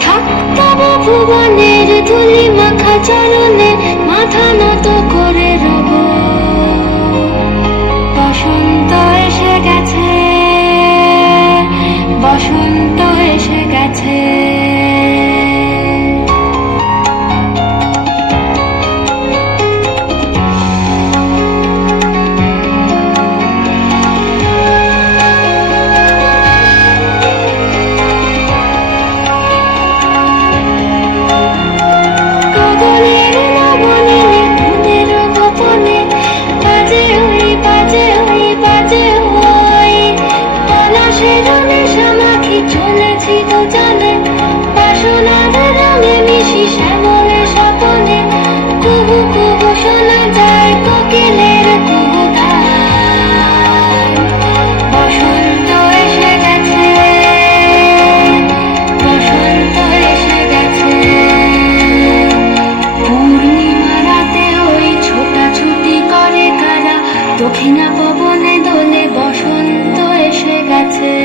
থাকতাম ভুবনের ধুলি মাখা চরণ দক্ষিণা পবনে দোলে বসন্ত এসে গেছে।